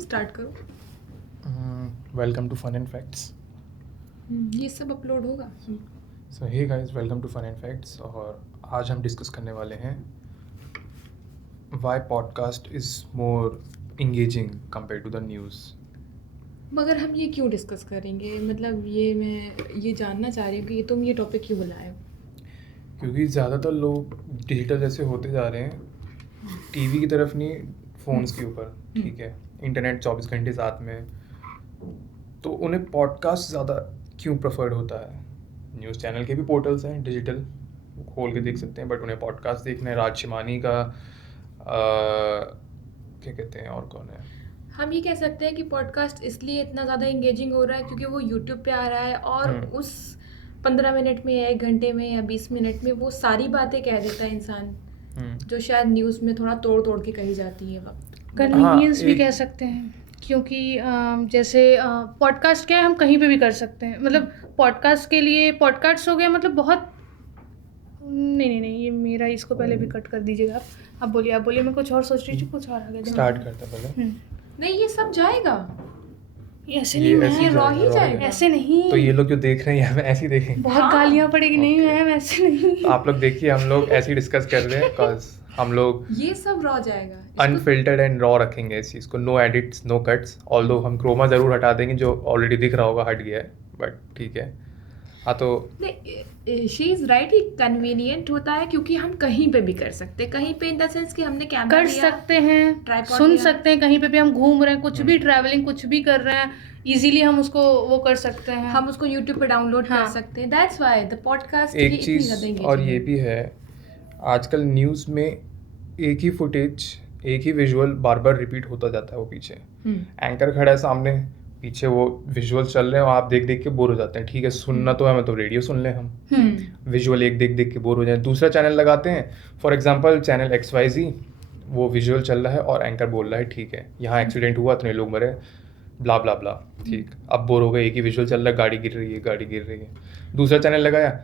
Start करो। Welcome to Fun and Facts. ये सब अपलोड होगा। So hey guys, welcome to Fun and Facts. और आज हम डिस्कस करने वाले हैं why podcast is more engaging compare to the news. मगर हम ये क्यों डिस्कस करेंगे? मतलब मैं ये जानना चाह रही हूँ कि ये तुम ये टॉपिक क्यों बुलाए हो? क्योंकि ज़्यादातर लोग डिजिटल जैसे होते जा रहे हैं, टीवी की तरफ नहीं, फ़ोन्स के ऊपर। ठीक है, इंटरनेट 24 घंटे साथ में, तो उन्हें पॉडकास्ट ज़्यादा क्यों प्रेफर्ड होता है। न्यूज़ चैनल के भी पोर्टल्स हैं डिजिटल, खोल के देख सकते हैं, बट उन्हें पॉडकास्ट देखना है। राज शिमानी का क्या कहते हैं, और कौन है? हम ये कह सकते हैं कि पॉडकास्ट इसलिए इतना ज़्यादा इंगेजिंग हो रहा है क्योंकि वो यूट्यूब पे आ रहा है और उस 15 मिनट में या 1 घंटे में या 20 मिनट में वो सारी बातें कह देता है इंसान, जो शायद न्यूज़ में थोड़ा तोड़ तोड़ के कही जाती है वक्त। कन्वीनियंस भी कह सकते हैं, क्योंकि जैसे पॉडकास्ट क्या है, हम कहीं पे भी कर सकते हैं। मतलब पॉडकास्ट के लिए पॉडकास्ट हो गया, मतलब बहुत नहीं ये मेरा, इसको पहले भी कट कर दीजिएगा। आप बोलिए मैं कुछ और सोच रही थी, कुछ और आ गया। स्टार्ट करते पहले। नहीं, ये सब जाएगा, ऐसे ये नहीं ऐसे ही मैम, रॉ ही जाएगा, जाएगा। ऐसे नहीं। तो ये लोग जो देख रहे हैं हम ऐसे ही देखेंगे। बहुत गालियाँ पड़ेगी। नहीं Okay. मैम, ऐसे नहीं। तो आप लोग देखिए, हम लोग ऐसे ही डिस्कस कर रहे हैं, बिकॉज हम लोग ये सब रॉ जाएगा। इसको अनफिल्टर्ड एंड रॉ रखेंगे इस चीज़ को। No edits, no cuts. Although हम क्रोमा ज़रूर हटा देंगे, जो ऑलरेडी दिख रहा होगा हट गया है, बट ठीक है। हाँ, तो नहीं, she is right, he convenient होता है क्योंकि हम कहीं पे भी कर सकते हैं। कहीं पे इन द सेंस कि हमने कैमरा कर लिया, सकते हैं, ट्राइपॉड सुन लिया। सकते हैं, कहीं पे भी हम घूम रहे हैं, कुछ भी ट्रैवलिंग कुछ भी कर रहे हैं, इजीली हम उसको वो कर सकते हैं। हम उसको यूट्यूब पे डाउनलोड कर सकते हैं। दैट्स व्हाई द पॉडकास्ट एक चीज़ और ये भी है, आजकल न्यूज़ में एक ही फुटेज, एक ही विजुअल बार बार रिपीट होता जाता है। वो पीछे एंकर खड़ा है सामने, पीछे वो विजुअल चल रहे हैं और आप देख देख के बोर हो जाते हैं। ठीक है, सुनना तो है, मैं तो रेडियो सुन लें हम, विजुअल एक देख देख के बोर हो जाए। दूसरा चैनल लगाते हैं, फॉर एग्जांपल चैनल XYZ, वो विजुअल चल रहा है और एंकर बोल रहा है, ठीक है यहाँ एक्सीडेंट हुआ, इतने लोग मरे, ब्ला ब्ला ब्ला। ठीक, अब बोर हो गए, एक ही विजुअल चल रहा है, गाड़ी गिर रही है, गाड़ी गिर रही है। दूसरा चैनल लगाया,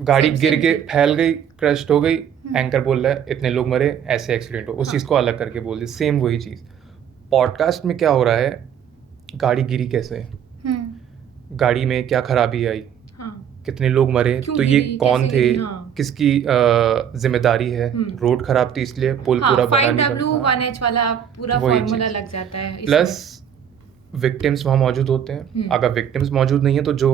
गाड़ी गिर के फैल गई, क्रश्ड हो गई, एंकर बोल रहा है इतने लोग मरे, ऐसे एक्सीडेंट हो, उस चीज़ को अलग करके बोल दी। सेम वही चीज़ पॉडकास्ट में क्या हो रहा है, गाड़ी गिरी कैसे, गाड़ी में क्या खराबी आई, कितने लोग मरे, तो ये कौन थे, किसकी जिम्मेदारी है। रोड खराब थी इसलिए पुल पूरा बना नहीं 5W1H वाला पूरा फॉर्मूला लग जाता है। प्लस विक्टिम्स वहाँ मौजूद होते हैं। अगर विक्टिम्स मौजूद नहीं है तो जो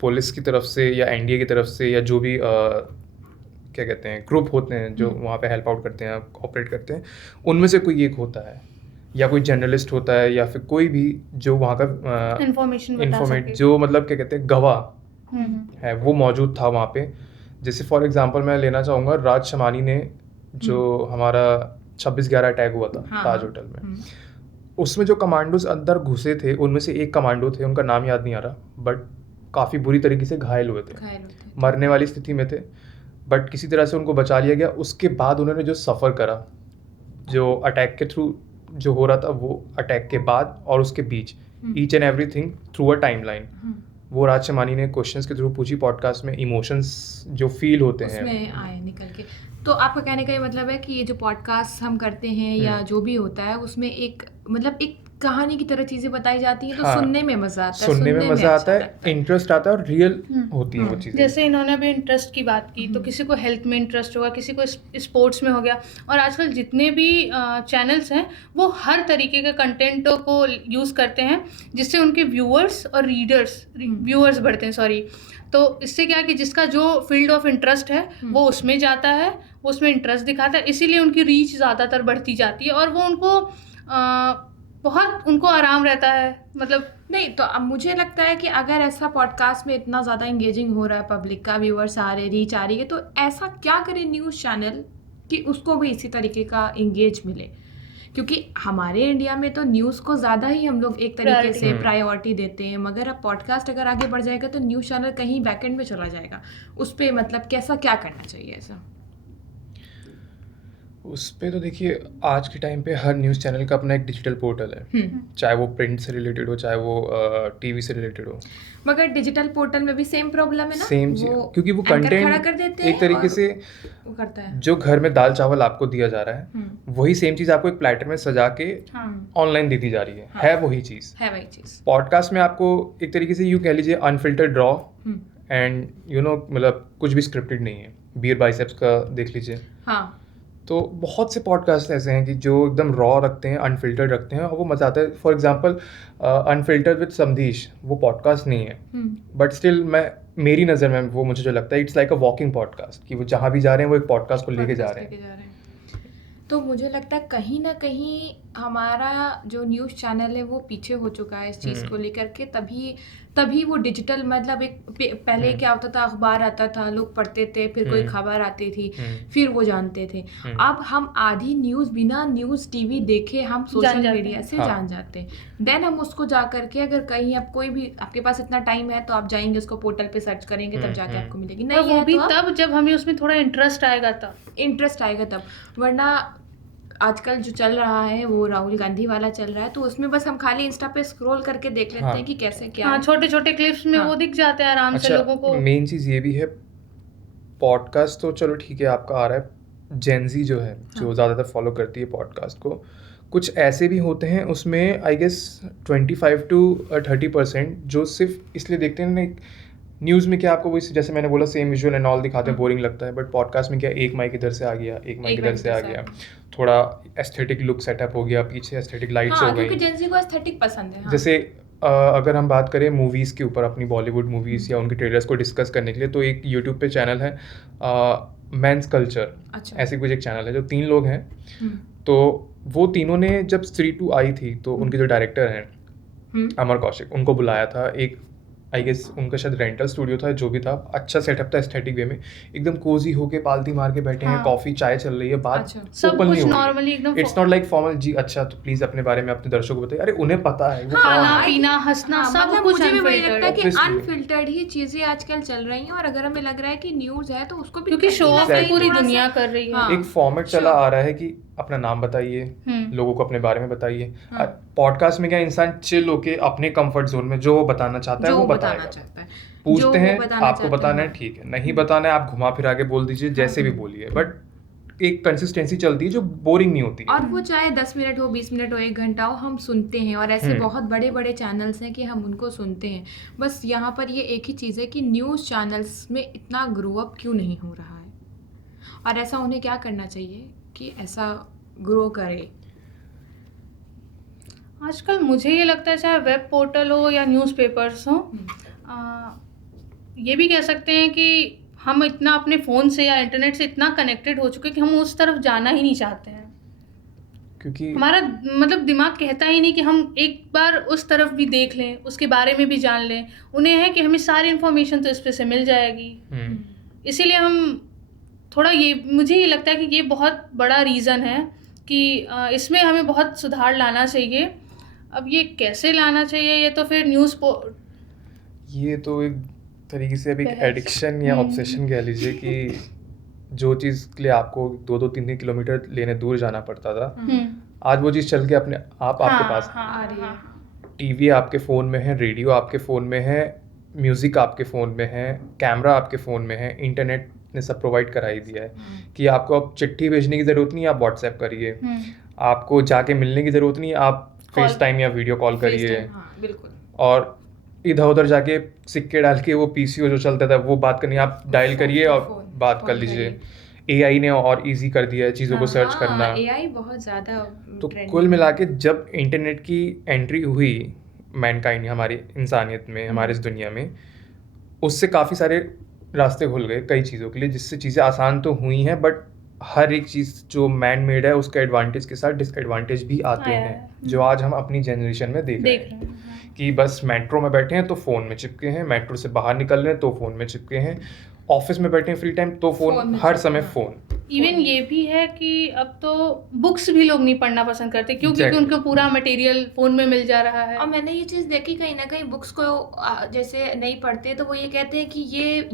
पुलिस की तरफ से या NDA की तरफ से या जो भी क्या कहते हैं ग्रुप होते हैं जो वहाँ पे हेल्प आउट करते हैं, ऑपरेट करते हैं, उनमें से कोई एक होता है या कोई जर्नलिस्ट होता है या फिर कोई भी जो वहाँ का इन्फॉर्मेट, जो मतलब क्या कहते हैं गवाह है, वो मौजूद था वहाँ पे। जैसे फॉर एग्जांपल मैं लेना चाहूँगा राज शमानी ने, जो हमारा 26/11 अटैक हुआ था ताज होटल में, उसमें जो कमांडोज अंदर घुसे थे उनमें से एक कमांडो थे, उनका नाम याद नहीं आ रहा, बट काफ़ी बुरी तरीके से घायल हुए थे, मरने वाली स्थिति में थे, बट किसी तरह से उनको बचा लिया गया। उसके बाद उन्होंने जो सफ़र करा, जो अटैक के थ्रू जो हो रहा था, वो अटैक के बाद और उसके बीच, each and everything through a timeline, वो राज शमानी ने क्वेश्चंस के थ्रू पूछी पॉडकास्ट में। इमोशंस जो फील होते हैं उसमें आए निकल के। तो आपका कहने का ये मतलब है कि ये जो पॉडकास्ट हम करते हैं या जो भी होता है, उसमें एक मतलब एक कहानी की तरह चीज़ें बताई जाती हैं, तो सुनने में मज़ा आता है, सुनने में मज़ा आता है, अच्छा इंटरेस्ट आता है और रियल होती हैं वो चीज़ें। जैसे इन्होंने अभी इंटरेस्ट की बात की, तो किसी को हेल्थ में इंटरेस्ट होगा, किसी को स्पोर्ट्स में हो गया, और आजकल जितने भी चैनल्स हैं वो हर तरीके के कंटेंट को यूज़ करते हैं, जिससे उनके व्यूअर्स और व्यूअर्स बढ़ते हैं, सॉरी। तो इससे क्या है कि जिसका जो फील्ड ऑफ इंटरेस्ट है वो उसमें जाता है, वो उसमें इंटरेस्ट दिखाता है, इसीलिए उनकी रीच ज़्यादातर बढ़ती जाती है और वो उनको बहुत उनको आराम रहता है। मतलब नहीं, तो अब मुझे लगता है कि अगर ऐसा पॉडकास्ट में इतना ज़्यादा इंगेजिंग हो रहा है, पब्लिक का व्यूअर्स आ रहे, रीच आ रही है, तो ऐसा क्या करे न्यूज़ चैनल कि उसको भी इसी तरीके का इंगेज मिले। क्योंकि हमारे इंडिया में तो न्यूज़ को ज़्यादा ही हम लोग एक तरीके से प्रायोरिटी देते हैं, मगर अब पॉडकास्ट अगर आगे बढ़ जाएगा तो न्यूज़ चैनल कहीं बैकएंड में चला जाएगा। उस पर मतलब कैसा क्या करना चाहिए ऐसा? उस पे तो देखिए आज के टाइम पे हर न्यूज़ चैनल का अपना एक डिजिटल पोर्टल है, चाहे वो प्रिंट से रिलेटेड हो, चाहे वो टीवी से रिलेटेड हो। मगर डिजिटल पोर्टल में भी सेम प्रॉब्लम है ना, सेम चीज, क्योंकि वो एंकर खड़ा कंटेंट कर देते हैं एक तरीके और से वो करता है। जो घर में दाल चावल आपको दिया जा रहा है, वही सेम चीज़ आपको एक प्लेटर में सजा के हाँ ऑनलाइन दी जा रही है वही चीज़। है वही चीज़। पॉडकास्ट में आपको एक तरीके से यूँ कह लीजिए अनफिल्टर्ड रॉ एंड मतलब कुछ भी स्क्रिप्टेड नहीं है। बीयर बाइसेप्स का देख लीजिए, हाँ तो बहुत से पॉडकास्ट ऐसे हैं कि जो एकदम रॉ रखते हैं, अनफिल्टर्ड रखते हैं और वो मज़ा आता है। फॉर एग्जांपल अनफिल्टर्ड विद समधीश, वो पॉडकास्ट नहीं है, बट स्टिल मेरी नज़र में वो मुझे जो लगता है it's like a walking podcast, कि वो जहाँ भी जा रहे हैं वो एक पॉडकास्ट को लेके जा रहे हैं। तो मुझे लगता है कहीं ना कहीं हमारा जो न्यूज़ चैनल है वो पीछे हो चुका है इस चीज़ को लेकर के। तभी वो डिजिटल, मतलब एक पहले क्या होता था, अखबार आता था, लोग पढ़ते थे, फिर कोई खबर आती थी, फिर वो जानते थे। अब हम आधी न्यूज़ बिना न्यूज़ टीवी देखे हम सोशल मीडिया से जान जाते हैं। देन हम उसको जा करके, अगर कहीं अब कोई भी आपके पास इतना टाइम है तो आप जाएंगे उसको पोर्टल पे सर्च करेंगे, तब जाके आपको मिलेगी। और नहीं वो है भी तो तब जब हमें उसमें थोड़ा इंटरेस्ट आएगा तब, वरना आजकल जो चल रहा है वो राहुल गांधी वाला चल रहा है, तो उसमें बस हम खाली इंस्टा पे स्क्रॉल करके देख लेते हैं कि कैसे क्या हाँ है। छोटे छोटे क्लिप्स में वो दिख जाते हैं आराम से लोगों को। मेन चीज़ ये भी है, पॉडकास्ट तो चलो ठीक है आपका आ रहा है, जेनजी जो है जो ज़्यादातर फॉलो करती है पॉडकास्ट को, कुछ ऐसे भी होते हैं उसमें आई गेस 25 to 30% जो सिर्फ इसलिए देखते हैं। न्यूज़ में क्या आपको वही जैसे मैंने बोला सेम विजुअल एंड ऑल दिखाते हैं, बोरिंग लगता है, बट पॉडकास्ट में क्या एक माइक इधर से आ गया, एक माइक इधर से आ गया, थोड़ा एस्थेटिक लुक सेटअप हो गया, पीछे एस्थेटिक लाइट्स हो गई, क्योंकि जेंजी को एस्थेटिक पसंद है। जैसे अगर हम बात करें मूवीज़ के ऊपर, अपनी बॉलीवुड मूवीज़ या उनके ट्रेलर्स को डिस्कस करने के लिए, तो एक यूट्यूब पे चैनल है मेंस कल्चर, ऐसे कुछ एक चैनल है जो 3 लोग हैं। तो वो तीनों ने जब स्त्री 2 आई थी तो उनके जो डायरेक्टर हैं अमर कौशिक, उनको बुलाया था। एक आई गेस उनका शायद रेंटल स्टूडियो था, जो भी था, अच्छा सेटअप था एस्थेटिक वे में, एकदम कोजी होके पालती मार के बैठे हैं, कॉफी चाय चल रही है, बात सब कुछ नॉर्मली एकदम, इट्स नॉट लाइक फॉर्मल जी अच्छा तो प्लीज अपने बारे में अपने दर्शकों को बताइए। अरे उन्हें पता है, वो खाना पीना हंसना सब मतलब कुछ मुझे भी वही लगता है कि Obviously. अनफिल्टर्ड ही चीजें आजकल चल रही हैं। और अगर हमें लग रहा है कि न्यूज़ है तो उसको भी क्योंकि शो ऑफ Exactly. पूरी दुनिया कर रही है। एक फॉर्मेट चला आ रहा है कि अपना नाम बताइए, लोगों को अपने बारे में बताइए। पॉडकास्ट में क्या इंसान चिल होके अपने कंफर्ट जोन में जो वो बताना चाहता है वो बताएगा। पूछते हैं आपको बताना है, ठीक है, नहीं बताना है आप घुमा फिरा के बोल दीजिए, जैसे भी बोलिए, बट एक कंसिस्टेंसी चलती है जो बोरिंग नहीं होती है। और वो चाहे 10 मिनट हो, 20 मिनट हो, 1 घंटा हो, हम सुनते हैं। और ऐसे बहुत बड़े बड़े चैनल्स हैं कि हम उनको सुनते हैं। बस यहाँ पर ये एक ही चीज़ है कि न्यूज़ चैनल्स में इतना ग्रो अप क्यों नहीं हो रहा है, और ऐसा उन्हें क्या करना चाहिए कि ऐसा ग्रो करे। आजकल मुझे ये लगता है चाहे वेब पोर्टल हो या न्यूज़पेपर्स हो, ये भी कह सकते हैं कि हम इतना अपने फ़ोन से या इंटरनेट से इतना कनेक्टेड हो चुके हैं कि हम उस तरफ जाना ही नहीं चाहते हैं, क्योंकि हमारा मतलब दिमाग कहता ही नहीं कि हम एक बार उस तरफ भी देख लें, उसके बारे में भी जान लें। उन्हें है कि हमें सारी इन्फॉर्मेशन तो इस पे से मिल जाएगी। इसीलिए हम थोड़ा मुझे ये लगता है कि ये बहुत बड़ा रीज़न है कि इसमें हमें बहुत सुधार लाना चाहिए। अब ये कैसे लाना चाहिए, ये तो फिर ये तो एक तरीके से अभी एडिक्शन या ऑब्सेशन कह लीजिए कि जो चीज़ के लिए आपको 2-2 3-3 किलोमीटर लेने दूर जाना पड़ता था, आज वो चीज़ चल के अपने आपके पास आ रही है। टीवी आपके फ़ोन में है, रेडियो आपके फ़ोन में है, म्यूज़िक आपके फ़ोन में है, कैमरा आपके फ़ोन में है, इंटरनेट ने सब प्रोवाइड करा ही दिया है कि आपको अब चिट्ठी भेजने की ज़रूरत नहीं है, आप व्हाट्सएप करिए, आपको जाके मिलने की ज़रूरत नहीं है, आप फेस टाइम या वीडियो कॉल करिए, और इधर उधर जाके सिक्के डाल के वो पीसीओ जो चलता था वो बात करनी, आप डायल करिए और बात कर लीजिए। एआई ने और इजी कर दिया है चीज़ों को सर्च करना। एआई बहुत ज़्यादा तो कुल मिला के जब इंटरनेट की एंट्री हुई मैनकाइंड, हमारी इंसानियत में, हमारे इस दुनिया में, उससे काफ़ी सारे रास्ते खुल गए कई चीज़ों के लिए, जिससे चीज़ें आसान तो हुई हैं, बट हर एक चीज़ जो मैन मेड है उसका एडवांटेज के साथ डिसएडवांटेज भी आते हैं, जो आज हम अपनी जनरेशन में देख रहे हैं कि बस मेट्रो में बैठे हैं तो फ़ोन में चिपके हैं, मेट्रो से बाहर निकल रहे हैं तो फ़ोन में चिपके हैं, ऑफिस में बैठे हैं फ्री टाइम तो फ़ोन, हर समय फ़ोन। इवन ये भी है कि अब तो बुक्स भी लोग नहीं पढ़ना पसंद करते क्योंकि उनको पूरा मटेरियल फ़ोन में मिल जा रहा है। और मैंने ये चीज़ देखी कहीं ना कहीं, बुक्स को जैसे नहीं पढ़ते तो वो ये कहते हैं कि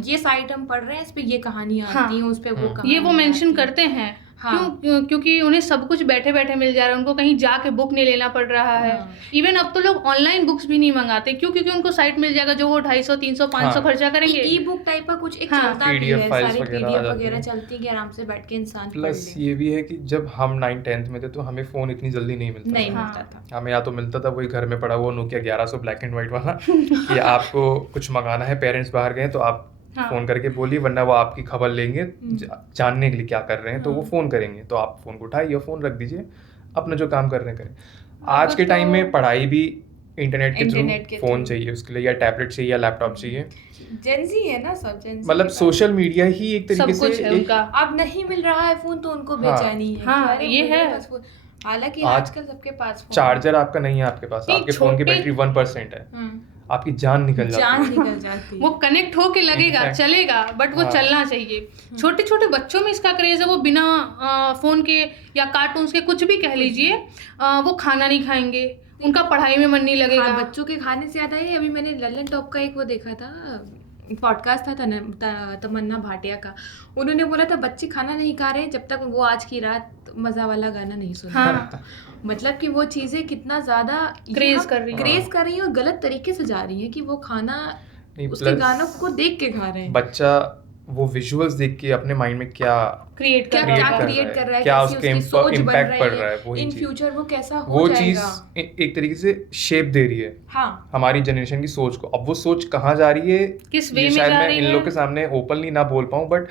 ये साइट हम पढ़ रहे हैं, इस पे ये कहानियाँ आती हैं, उस पे वो कहानी, ये वो मेंशन करते हैं। क्योंकि उन्हें सब कुछ बैठे बैठे मिल जा रहा है, उनको कहीं जाके बुक नहीं लेना पड़ रहा है। इवन अब तो लोग ऑनलाइन बुक्स भी नहीं मंगाते, क्योंकि उनको साइट मिल जाएगा जो वो 250, 300, 500 खर्चा करेंगे। ई बुक टाइप का कुछ एक हाँ, चलता भी PDF है, फाइल्स सारी वगैरह PDF आ जाती वगैरह हैं। चलती है कि आराम से बैठ के इंसान पढ़ प्लस ले। ये भी है कि जब हम 9th-10th में थे तो हमें फ़ोन इतनी जल्दी नहीं मिलता नहीं था। मिलता था। हमें या तो मिलता था वही घर में पड़ा हुआ नोकिया 1100 ब्लैक एंड वाइट वाला कि आपको कुछ मंगाना है, पेरेंट्स बाहर गए तो आप फ़ोन करके बोलिए, वरना वो आपकी खबर लेंगे जानने के लिए क्या कर रहे हैं, तो वो फ़ोन करेंगे, तो आप फ़ोन को उठाइए, फ़ोन रख दीजिए, अपना जो काम कर रहे हैं करें। आज के टाइम में पढ़ाई भी इंटरनेट के थ्रू फ़ोन चाहिए उसके लिए, या टैबलेट चाहिए या लैपटॉप चाहिए। जेंजी है ना सब, जेंजी मतलब सोशल मीडिया ही एक तरीके सब कुछ से है उनका। अब नहीं मिल रहा है फोन तो उनको हाँ। बेचैनी है। हाँ, अरे ये मेरे है। पास फोन। हालांकि आज आजकल सबके पास फोन चार्जर आपका नहीं है आपके पास, नहीं, आपके फ़ोन की छोटे- बैटरी 1% है, है। आपकी जान निकल जाती जान है। निकल जाती है। वो कनेक्ट होके लगेगा, Exact. चलेगा, बट वो हाँ। चलना चाहिए। छोटे छोटे बच्चों में इसका क्रेज है, वो बिना फोन के या कार्टून्स के कुछ भी कह लीजिए, वो खाना नहीं खाएंगे, उनका पढ़ाई में मन नहीं लगेगा। हाँ, बच्चों के खाने से याद आई, अभी मैंने लल्लन टॉप का एक वो देखा था, पॉडकास्ट था तमन्ना भाटिया का। उन्होंने बोला था बच्चे खाना नहीं खा रहे जब तक वो आज की रात मजा वाला गाना नहीं सुन रहे। हाँ। मतलब कि वो चीजें कितना ज्यादा क्रेज कर रही है। क्रेज कर रही है और गलत तरीके से जा रही है कि वो खाना नहीं, उसके plus गानों को देख के खा रहे हैं। बच्चा वो विजुअल्स देख के अपने माइंड में क्या क्रिएट क्या कर create क्या रहा है। क्रिएट कर रहा है, क्या कैसी उसके उसकी सोच बन impact रही पड़ रहा है, वही इन चीज़। फ्यूचर वो कैसा हो वो जाएगा। चीज़ एक तरीके से शेप दे रही है हाँ, हमारी जनरेशन की सोच को। अब वो सोच कहाँ जा रही है, किस ये वे में शायद जा मैं रही इन है। लोग के सामने ओपनली ना बोल पाऊँ, बट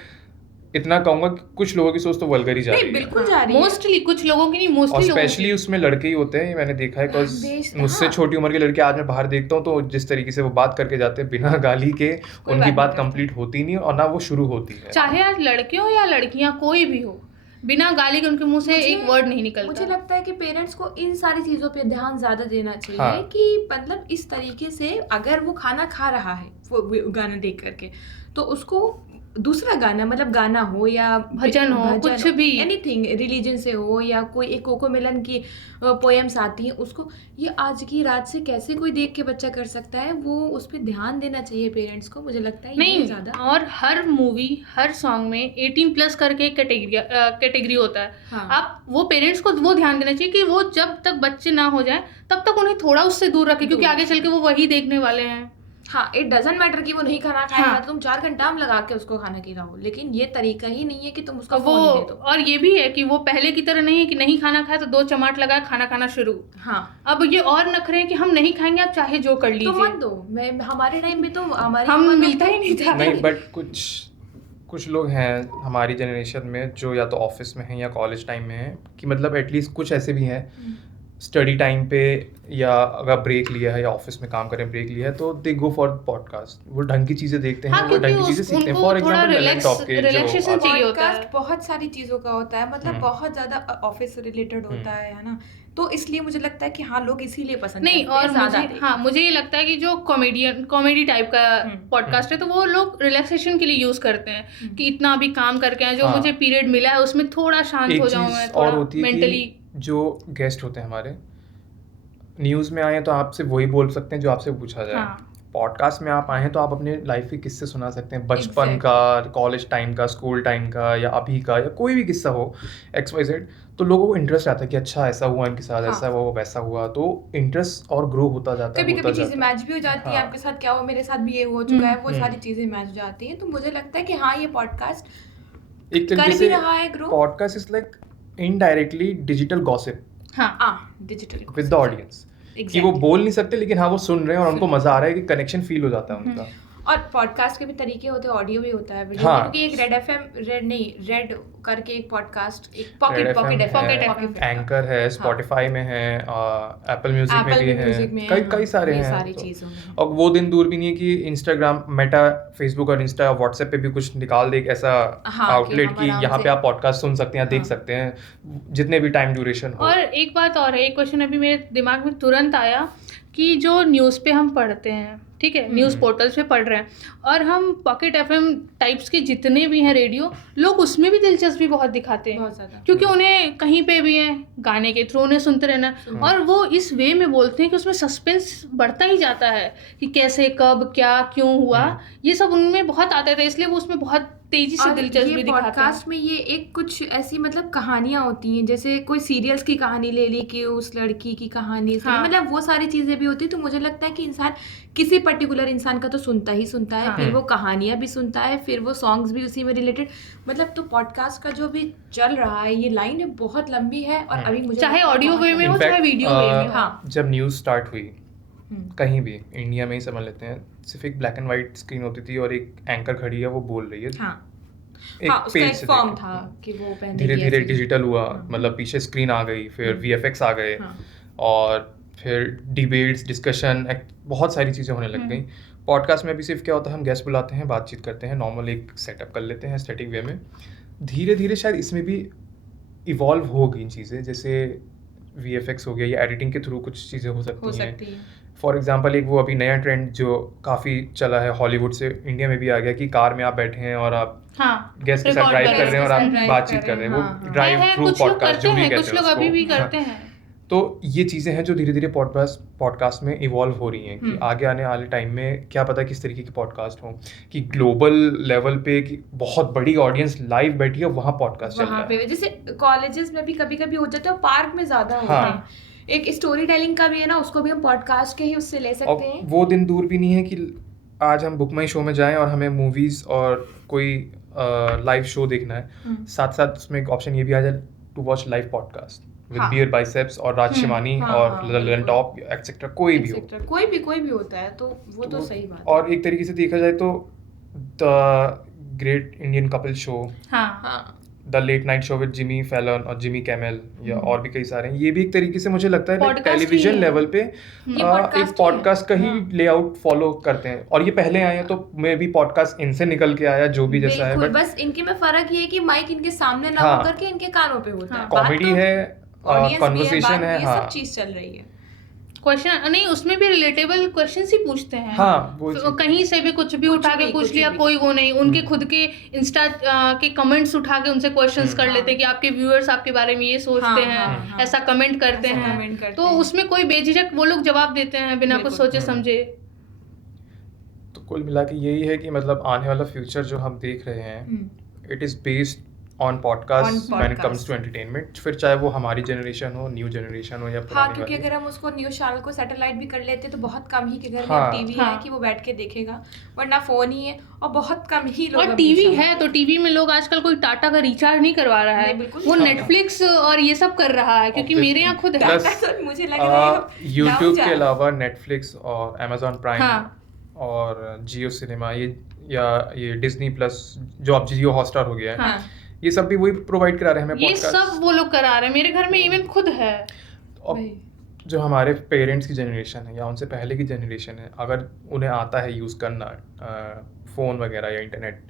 इतना कहूंगा कि कुछ लोगों की सोच तो वल्गर ही जा नहीं रही है। बिल्कुल जा रही है। मोस्टली कुछ लोगों की नहीं, और मोस्टली लोगों स्पेशली की। उसमें लड़के ही होते हैं, ये मैंने देखा है। बिकॉज मुझसे हाँ। छोटी उम्र के लड़के आज मैं बाहर देखता हूँ तो जिस तरीके से वो बात करके जाते हैं बिना गाली के, उनकी बात बात नहीं करते। कंप्लीट होती नहीं और ना वो शुरू होती है। चाहे आज लड़के हो या लड़कियां, कोई भी हो, बिना गाली के उनके मुंह से मुझे- एक वर्ड नहीं निकलता। मुझे लगता है कि पेरेंट्स को इन सारी चीज़ों पे ध्यान ज़्यादा देना चाहिए। हाँ। कि मतलब इस तरीके से अगर वो खाना खा रहा है वो गाना देख करके, तो उसको दूसरा गाना, मतलब गाना हो या भजन हो, कुछ भी। एनीथिंग रिलीजन से हो, या कोई एक कोको मेलन की पोएम्स आती हैं, उसको ये आज की रात से कैसे कोई देख के बच्चा कर सकता है, वो उस पर ध्यान देना चाहिए पेरेंट्स को। मुझे लगता है ये नहीं, ज़्यादा। और हर मूवी, हर सॉन्ग में 18+ करके एक कैटेगरी होता है। हाँ। आप वो पेरेंट्स को वो ध्यान देना चाहिए कि वो जब तक बच्चे ना हो जाए तब तक उन्हें थोड़ा उससे दूर रखें, क्योंकि दूर आगे चल के वो वही देखने वाले हैं। हाँ, इट डजंट मैटर कि वो नहीं खाना खाएगा, हाँ। तुम 4 घंटा हम लगा के उसको खाना खिलाओ, लेकिन ये तरीका ही नहीं है कि तुम उसको वो फोन दे दो। और ये भी है कि वो पहले की तरह नहीं है कि नहीं खाना खाया तो 2 चमाट लगाए खाना खाना शुरू। हाँ, अब ये और नखरे हैं कि हम नहीं खाएंगे, आप चाहे जो कर तो लीजिए। मत दो। मैं हमारे टाइम में तो हमारे हम यहाँ मिलता ही नहीं था। नहीं, बट कुछ लोग हैं हमारी जनरेशन में जो या तो ऑफिस में हैं या कॉलेज टाइम में हैं, कि मतलब एटलीस्ट कुछ ऐसे भी हैं स्टडी टाइम पे या अगर ब्रेक लिया है या ऑफिस में काम करें ब्रेक लिया है तो दे गो फॉर पॉडकास्ट। वो ढंग की चीज़ें देखते हैं, हाँ, वो ढंग की क्योंकि चीज़ें सीखते हैं। उनको फॉर थोड़ा एग्जाम्पल ललन टॉप के relaxation जो चाहिए होता है। पॉडकास्ट बहुत सारी चीज़ों का होता है, मतलब बहुत ज़्यादा ऑफिस से रिलेटेड होता है ना, तो इसलिए मुझे लगता है कि हाँ, लोग इसीलिए पसंद नहीं, करते हैं और ज़्यादा मुझे हाँ मुझे ये लगता है कि जो कॉमेडी टाइप का पॉडकास्ट है तो वो लोग रिलैक्सेशन के लिए यूज करते हैं कि इतना अभी काम करके आए, जो हाँ। मुझे पीरियड मिला है उसमें थोड़ा शांत एक हो जाऊं चीज़ मैं, और थोड़ा होती है मेंटली। कि जो गेस्ट होते हैं हमारे न्यूज़ में आए हैं तो आपसे वही बोल सकते हैं जो आपसे पूछा जाए। हाँ। पॉडकास्ट में आप आए हैं तो आप अपने लाइफ के किस्से सुना सकते हैं, बचपन का, कॉलेज टाइम का, स्कूल टाइम का, या अभी का, या कोई भी किस्सा हो XYZ, तो लोगों को इंटरेस्ट आता है कि अच्छा ऐसा हुआ इनके साथ, ऐसा हुआ वैसा हुआ, तो इंटरेस्ट और ग्रो होता जाता है। कभी होता कभी चीज़ें जाता है। मैच भी हो जाती है, हाँ। आपके साथ क्या हो, मेरे साथ भी ये हो चुका है, वो सारी चीज़ें मैच हो जाती हैं। तो मुझे लगता है कि हाँ, ये पॉडकास्ट एक तरीके कर भी से रहा है grow. Podcast is like indirectly digital gossip हाँ, डिजिटल विद द ऑडियंस, कि वो बोल नहीं सकते लेकिन हाँ वो सुन रहे हैं और उनको मजा आ रहा है, कि कनेक्शन फील हो जाता है उनका। और पॉडकास्ट के भी तरीके होते हैं, ऑडियो भी होता है, वीडियो हाँ। क्योंकि एक रेड करके एक पॉडकास्ट, एक Red पॉकेट FM है, एंकर है, स्पॉटिफाई में है, एप्पल म्यूजिक में भी है, कई सारे हैं। सारी तो- चीज़ों में। और वो दिन दूर भी नहीं है कि इंस्टाग्राम, मेटा, फेसबुक और इंस्टा और व्हाट्सएप पे भी कुछ निकाल दे एक ऐसा हाँ, आउटलेट कि कि हम यहाँ आराम पे से- आप पॉडकास्ट सुन सकते हैं या देख सकते हैं जितने भी टाइम ड्यूरेशन हो। और एक बात और है, एक क्वेश्चन अभी मेरे दिमाग में तुरंत आया कि जो न्यूज़ पे हम पढ़ते हैं, ठीक है, न्यूज़ पोर्टल्स पे पढ़ रहे हैं, और हम पॉकेट FM टाइप्स के जितने भी हैं रेडियो, लोग उसमें भी दिलचस्पी बहुत दिखाते हैं, बहुत ज़्यादा। क्योंकि उन्हें कहीं पे भी है गाने के थ्रू उन्हें सुनते रहना, और वो इस वे में बोलते हैं कि उसमें सस्पेंस बढ़ता ही जाता है कि कैसे, कब, क्या, क्यों हुआ, ये सब उनमें बहुत आता है, इसलिए वो उसमें बहुत तेजी से और दिलचस्पी ये दिखाते हैं। पॉडकास्ट में ये एक कुछ ऐसी मतलब कहानियां होती हैं, जैसे कोई सीरियल्स की कहानी ले ली कि उस लड़की की कहानी से, हाँ। मतलब वो सारी चीजें भी होती है। तो मुझे लगता है कि इंसान किसी पर्टिकुलर इंसान का तो सुनता ही सुनता है, हाँ। फिर वो कहानियां भी सुनता है, फिर वो सॉन्ग्स भी उसी में रिलेटेड, मतलब तो पॉडकास्ट का जो भी चल रहा है ये लाइन है बहुत लंबी है। और अभी मुझे चाहे लगता है ऑडियो बहुत वे में लंबी हो, चाहे इनफैक्ट वीडियो वे में हो। हाँ। जब न्यूज़ स्टार्ट हुई हम्म, कहीं भी इंडिया में ही समझ लेते हैं, सिर्फ एक ब्लैक एंड वाइट स्क्रीन होती थी और एक एंकर खड़ी है वो बोल रही है हाँ एक हाँ, उसका पेज एक से फॉर्म देख के। था कि वो पहन धीरे धीरे डिजिटल हुआ, हाँ। मतलब पीछे स्क्रीन आ गई, फिर हम्म। वीएफएक्स आ गए, हाँ। और फिर डिबेट्स, डिस्कशन, बहुत सारी चीज़ें होने लग गई। पॉडकास्ट में भी सिर्फ क्या होता है, हम गेस्ट बुलाते हैं, बातचीत करते हैं, नॉर्मल एक सेटअप कर लेते हैं स्टैटिक वे में। धीरे धीरे शायद इसमें भी इवॉल्व हो गई चीज़ें, जैसे वीएफएक्स हो गया या एडिटिंग के थ्रू कुछ चीज़ें हो हो सकती हैं। सकती है। फॉर एग्जांपल एक वो अभी नया ट्रेंड जो काफ़ी चला है, हॉलीवुड से इंडिया में भी आ गया, कि कार में आप बैठे हैं और आप हाँ, गेस्ट के साथ record ड्राइव कर कर रहे रहे हैं और हैं, आप drive बातचीत कर कर रहे रहे हैं, हैं, हाँ, वो हाँ। ड्राइव है, थ्रू कुछ लोग पॉडकास्ट करते जो भी हैं, कहते कुछ हैं लोग अभी भी उसको। करते हाँ। हैं। तो ये चीज़ें हैं जो धीरे धीरे पॉडकास्ट में इवॉल्व हो रही हैं, कि आगे आने वाले टाइम में क्या पता किस तरीके की पॉडकास्ट हो, कि ग्लोबल लेवल पे कि बहुत बड़ी ऑडियंस लाइव बैठी है, वहाँ पॉडकास्ट चल रहा वहाँ है। पे जैसे कॉलेजेस में भी कभी कभी हो जाता है, और पार्क में ज्यादा होता हाँ। है। एक स्टोरी टेलिंग का भी है ना, उसको भी हम पॉडकास्ट के ही उससे ले और सकते हैं। वो दिन दूर भी नहीं है कि आज हम बुक माई शो में जाएं और हमें मूवीज़ और कोई लाइव शो देखना है, साथ साथ उसमें एक ऑप्शन ये भी आ जाए to watch live podcast with हाँ। बियर बाइसेप्स और राज शिमानी हाँ, और हाँ, ललन बिल्कुल। टॉप एक्सेट्रा, कोई भी हो। Etcetera. कोई भी होता है, तो वो तो सही बात है। और एक तरीके से देखा जाए तो the great Indian couple show, हाँ, हाँ, the late night show with Jimmy Fallon और जिमी कैमेल, या और भी कई सारे हैं, ये भी एक तरीके से मुझे लगता है Podcast ही टेलीविजन है। लेवल पे podcast एक ही पॉडकास्ट का है। ही हाँ। लेआउट फॉलो करते हैं। और ये पहले आए हैं तो मैं भी पॉडकास्ट इनसे निकल के आया, जो भी जैसा है, बिल्कुल, बट बस इनके में फर्क ये है कि माइक इनके सामने ना हाँ। होकर के इनके कानों पे होता है। हाँ। बात कॉमेडी तो है, audience भी है, कॉन्वर्सेशन बात है, ये हाँ सब चीज चल रही है। क्वेश्चन नहीं, उसमें भी रिलेटेबल क्वेश्चंस ही पूछते हैं। हाँ, वो तो चीज़। कहीं से भी कुछ भी कुछ उठा के भी, पूछ कुछ लिया, भी। कोई वो नहीं, उनके खुद के इंस्टा के कमेंट्स उठा के उनसे क्वेश्चंस कर लेते हैं कि आपके व्यूअर्स आपके बारे में ये सोचते हाँ, हैं, हाँ, हाँ। ऐसा कमेंट करते ऐसा हैं, comment करते तो हैं। उसमें कोई बेझिझक वो लोग जवाब देते हैं बिना कुछ बिल्कुल। सोचे समझे। तो कुल मिला के यही है कि मतलब आने वाला फ्यूचर जो हम देख रहे हैं, it is based on podcast when it comes to entertainment, फिर चाहे वो हमारी जनरेशन हो, न्यू जनरेशन हो या हाँ, पुरानी क्योंकि वाली। अगर हम उसको न्यूज चैनल को सैटेलाइट भी कर लेते तो बहुत कम ही के घर में हाँ। टीवी है हाँ। कि वो बैठ के देखेगा, वरना फोन ही है, और बहुत कम ही लोग और अभी टीवी शायद- है तो टीवी में लोग आजकल कोई टाटा का रिचार्ज नहीं करवा रहा है, नहीं, बिल्कुल वो नहीं। नेटफ्लिक्स और ये सब कर रहा है, क्योंकि मेरे यहाँ खुद है। Plus, टाटा तो मुझे लग रहा है यूट्यूब down के जा- अलावा नेटफ्लिक्स और अमेजोन प्राइम हाँ। और जियो सिनेमा, ये डिज्नी प्लस जो अब जियो हॉटस्टार हो गया है, हाँ, ये सब भी वही प्रोवाइड करा रहे हैं हमें ये पॉडकास्ट। सब वो लोग करा रहे हैं, मेरे घर में इवन खुद है। और वही। जो हमारे पेरेंट्स की जनरेशन है या उनसे पहले की जनरेशन है, अगर उन्हें आता है यूज़ करना फ़ोन वगैरह या इंटरनेट,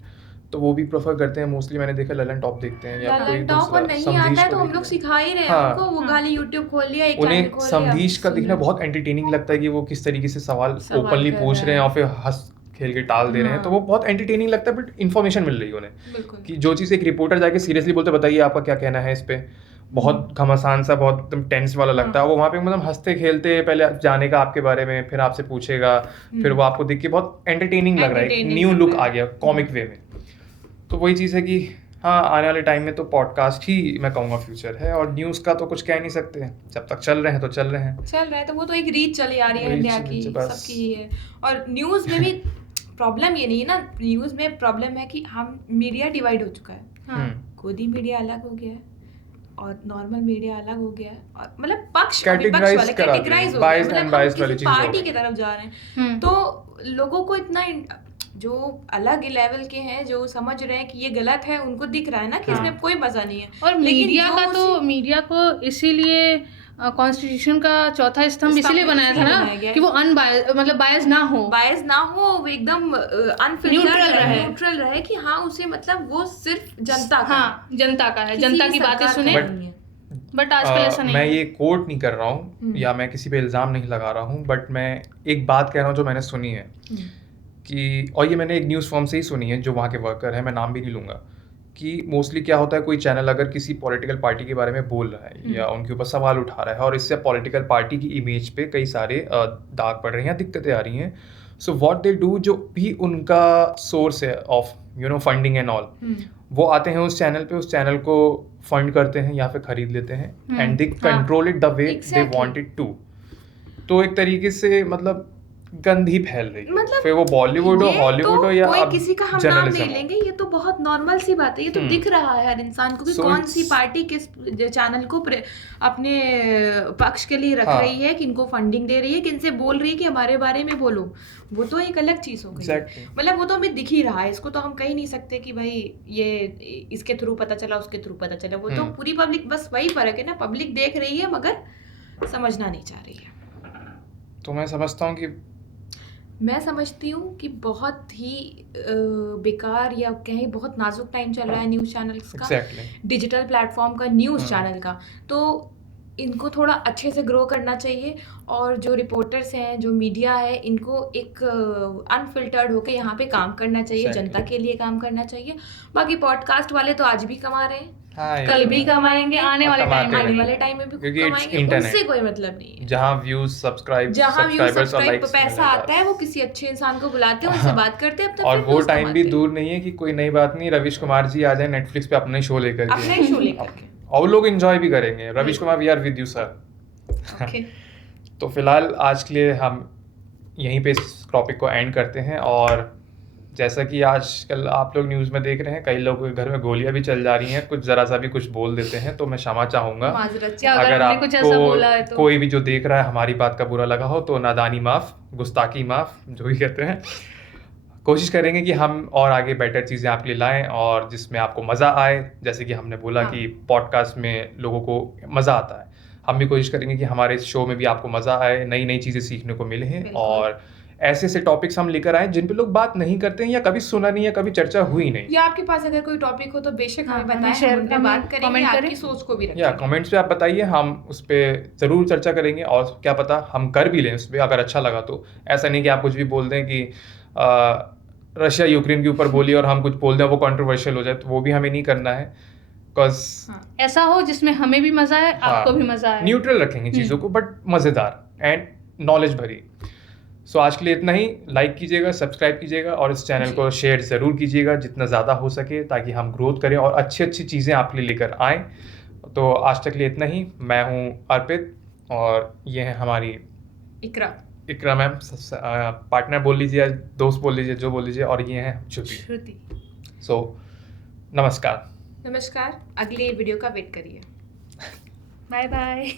तो वो भी प्रेफर करते हैं। मोस्टली मैंने देखा ललन टॉप देखते हैं या कोई ललन टॉप, और दूसरा नहीं समधीश आता है को तो हम देख लोग लिया। सिखा ही रहे हैं हाँ। उनको, वो हाँ। खाली यूट्यूब खोल लिया, एक चैनल उन्हें खोल लिया, समधीश का सुन दिखना रहे। बहुत एंटरटेनिंग लगता है कि वो किस तरीके से सवाल सवाल ओपनली कर पूछ रहा रहे हैं है। और फिर हंस खेल के टाल दे रहे हैं, तो वो बहुत एंटरटेनिंग लगता है, बट इन्फॉर्मेशन मिल रही है उन्हें, बिल्कुल। कि जो चीज़ एक रिपोर्टर जाके सीरियसली बोलते बताइए आपका क्या कहना है इस पे, बहुत घमासान सा, बहुत एकदम टेंस वाला लगता है, वो वहाँ पे मतलब हंसते खेलते पहले जाने का आपके बारे में, फिर आपसे पूछेगा, फिर वो आपको देख के बहुत एंटरटेनिंग लग रहा है, Entertaining न्यू लग लुक रहा आ है। गया कॉमिक वे में। तो वही चीज़ है कि हाँ, आने वाले टाइम में तो पॉडकास्ट ही मैं कहूँगा फ्यूचर है, और न्यूज़ का तो कुछ कह नहीं सकते, जब तक चल रहे हैं तो चल रहे हैं। चल रहा है तो वो तो एक रीच चली आ रही है रीच इंडिया चली की, बस। सबकी ही है। और न्यूज़ में भी प्रॉब्लम ये नहीं है ना, न्यूज़ में प्रॉब्लम है कि हम मीडिया डिवाइड हो चुका है। हाँ। खुदी मीडिया अलग हो गया है और नॉर्मल मीडिया अलग हो गया है, और मतलब पक्ष और विपक्ष Categorize वाले करा दिया, कैटेगराइज हो गया है, biased मतलब and हम biased वाली किसी चीज़ हो पार्टी गई। की तरफ जा रहे हैं। तो लोगों को इतना जो अलग लेवल के हैं, जो समझ रहे हैं कि ये गलत है, उनको दिख रहा है ना कि हाँ। इसमें कोई मजा नहीं है। और लेकिन मीडिया जो का तो उसी- मीडिया को इसीलिए कॉन्स्टिट्यूशन का चौथा स्तंभ इसीलिए बनाया था बनाया ना गया है। कि वो मतलब बायस ना हो। बायस ना हो, वो एकदम अनफिल्टर्ड Neutral रहे। न्यूट्रल रहे, कि हाँ उसे मतलब वो सिर्फ जनता का हाँ, जनता का है, किसी जनता भी की बातें सरकार का सुने। नहीं है। बट आजकल ऐसा नहीं मैं है। ये कोट नहीं कर रहा हूँ या मैं किसी पे इल्ज़ाम नहीं लगा रहा हूँ, बट मैं एक बात कह रहा हूँ जो मैंने सुनी है कि, और ये मैंने एक न्यूज़ फर्म से ही सुनी है जो वहाँ के वर्कर है, मैं नाम भी नहीं लूँगा, कि मोस्टली क्या होता है, कोई चैनल अगर किसी पॉलिटिकल पार्टी के बारे में बोल रहा है या उनके ऊपर सवाल उठा रहा है और इससे पॉलिटिकल पार्टी की इमेज पे कई सारे दाग पड़ रहे हैं या दिक्कतें आ रही हैं, सो व्हाट दे डू, जो भी उनका सोर्स है ऑफ फंडिंग एंड ऑल, वो आते हैं उस चैनल पे, उस चैनल को फंड करते हैं या फिर खरीद लेते हैं and they control it the way they Exactly. Want it to. तो एक तरीके से मतलब गंदगी फैल रही है, मतलब फिर वो बॉलीवुड हो, ये हॉलीवुड तो हो या कोई अब किसी का हम नाम जर्नलिज्म नहीं हो। लेंगे, ये तो बहुत नॉर्मल सी बात है, ये तो दिख रहा है हर इंसान को कि So कौन it's- सी पार्टी किस चैनल को अपने पक्ष के लिए रख हाँ। रही है, किनको फंडिंग दे रही है, किनसे बोल रही है कि हमारे बारे में बोलो। वो तो एक अलग चीज हो गई। Exactly. मतलब वो तो हमें दिख ही रहा है, इसको तो हम कह नहीं सकते कि भाई ये इसके थ्रू पता चला, उसके थ्रू पता चला। वो तो पूरी पब्लिक, बस वही फर्क है ना, पब्लिक देख रही है मगर समझना नहीं चाह रही है। तो मैं समझता हूँ कि मैं समझती हूँ कि बहुत ही बेकार या कहीं बहुत नाजुक टाइम चल रहा है न्यूज़ चैनल्स का, एग्जैक्टली डिजिटल प्लेटफॉर्म का, न्यूज़ चैनल का। तो इनको थोड़ा अच्छे से ग्रो करना चाहिए और जो रिपोर्टर्स हैं, जो मीडिया है, इनको एक अनफिल्टर्ड होकर यहाँ पे काम करना चाहिए, Exactly. जनता के लिए काम करना चाहिए। बाकी पॉडकास्ट वाले तो आज भी कमा रहे हैं, हाँ, कल भी कमाएंगे, आने वाले कमाते टाइम हैं। आने वाले टाइम में भी क्योंकि it's कमाएंगे, internet. उससे कोई मतलब नहीं है। जहाँ व्यूज जहाँ व्यूज सब्सक्राइबर्स और सब्सक्राइब लाइक्स पैसा आता है, वो किसी अच्छे इंसान को बुलाते हैं, उनसे हाँ। बात करते हैं, अब तक और फिर वो व्यूज टाइम भी कमाते हैं। दूर नहीं है कि कोई नई बात नहीं, रविश कुमार जी आ जाए नेटफ्लिक्स पे अपना ही शो लेकर अपना ही शो लेकर के। और वो लोग एंजॉय भी करेंगे। Ravish Kumar, we are with you sir. Okay, तो फिलहाल आज के लिए हम यहीं पे इस टॉपिक को एंड करते हैं। और जैसा कि आजकल आप लोग न्यूज़ में देख रहे हैं, कई लोगों के घर में गोलियां भी चल जा रही हैं, कुछ ज़रा सा भी कुछ बोल देते हैं, तो मैं क्षमा चाहूँगा। माजरत क्या चाहूंगा। अगर हमने कुछ ऐसा बोला है आपको तो कोई भी जो देख रहा है हमारी बात का बुरा लगा हो तो नादानी माफ़, गुस्ताखी माफ़, जो भी कहते हैं। कोशिश करेंगे कि हम और आगे बेटर चीज़ें आपके लिए लाएं और जिसमें आपको मज़ा आए। जैसे कि हमने बोला हाँ। कि पॉडकास्ट में लोगों को मज़ा आता है, हम भी कोशिश करेंगे कि हमारे इस शो में भी आपको मज़ा आए, नई नई चीज़ें सीखने को मिले हैं बिल्कुल। और ऐसे ऐसे टॉपिक्स हम लेकर आए जिन पे लोग बात नहीं करते हैं या कभी सुना नहीं है, कभी चर्चा हुई नहीं। या आपके पास अगर कोई टॉपिक हो तो बेशक हाँ, हमें हमें बताएं, share- हम उन पे हमें बात करेंगे, comment आपकी करें। सोच को भी या रखेंगे। कमेंट्स पे आप बताइए, हम उस पर ज़रूर चर्चा करेंगे और क्या पता हम कर भी लें उस पर, अगर अच्छा लगा तो। ऐसा नहीं कि आप कुछ भी बोल दें कि रशिया यूक्रेन के ऊपर बोली और हम कुछ बोल दें वो कंट्रोवर्शियल हो जाए, तो वो भी हमें नहीं करना है। बिकॉज हाँ, ऐसा हो जिसमें हमें भी मजा आए, आपको भी मजा आए। न्यूट्रल रखेंगे चीज़ों को, बट मज़ेदार एंड नॉलेज भरी। सो आज के लिए इतना ही। लाइक कीजिएगा, सब्सक्राइब कीजिएगा और इस चैनल को शेयर ज़रूर कीजिएगा जितना ज़्यादा हो सके, ताकि हम ग्रोथ करें और अच्छी अच्छी चीज़ें आपके लिए लेकर आएँ। तो आज तक के लिए इतना ही। मैं हूँ अर्पित और ये है हमारी इकरा। इकरा मैम, पार्टनर बोल लीजिए, दोस्त बोल लीजिए, जो बोल लीजिए, और ये हैं श्रुति। श्रुति। सो नमस्कार। नमस्कार, अगले वीडियो का वेट करिए। Bye bye.